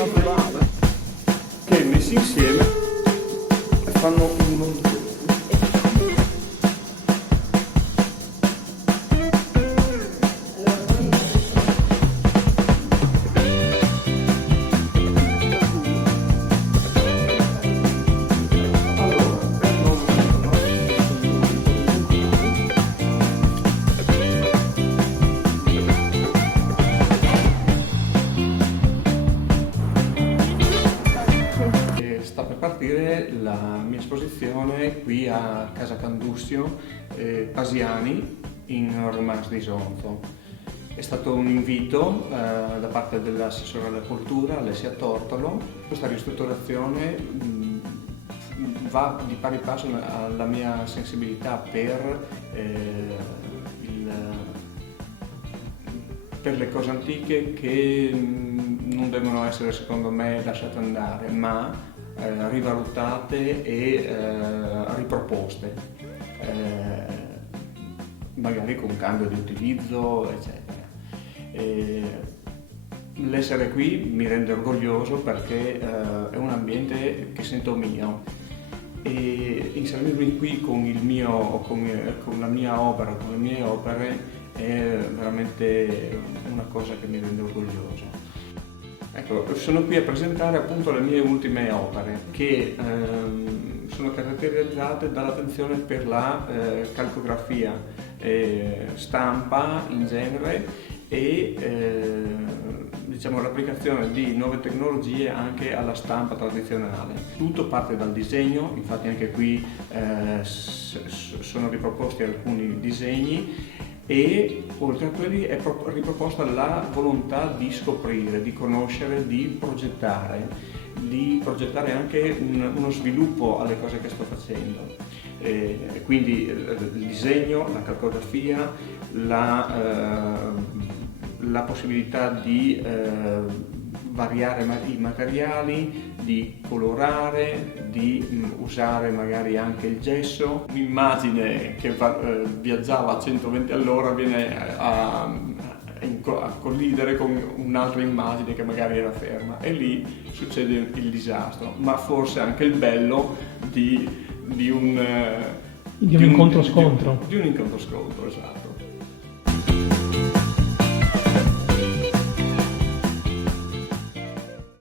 naturale, che messi insieme fanno un mondo. Sta per partire la mia esposizione qui a Casa Candussio, Pasiani, in Romans di Isonzo. È stato un invito da parte dell'assessore alla cultura, Alessia Tortolo. Questa ristrutturazione va di pari passo alla mia sensibilità per le cose antiche che non devono essere, secondo me, lasciate andare, ma rivalutate e riproposte, magari con cambio di utilizzo, eccetera. L'essere qui mi rende orgoglioso perché è un ambiente che sento mio, e inserirmi qui con la mia opera, con le mie opere, è veramente una cosa che mi rende orgoglioso. Ecco, sono qui a presentare appunto le mie ultime opere, che sono caratterizzate dall'attenzione per la calcografia, stampa in genere e diciamo l'applicazione di nuove tecnologie anche alla stampa tradizionale. Tutto parte dal disegno, infatti anche qui sono riproposti alcuni disegni, e oltre a quelli è riproposta la volontà di scoprire, di conoscere, di progettare anche uno sviluppo alle cose che sto facendo. Quindi il disegno, la cartografia, la possibilità di variare i materiali, di colorare, di usare magari anche il gesso. Un'immagine che viaggiava a 120 all'ora viene a collidere con un'altra immagine che magari era ferma, e lì succede il disastro, ma forse anche il bello di un incontro-scontro. Di un incontro-scontro, esatto.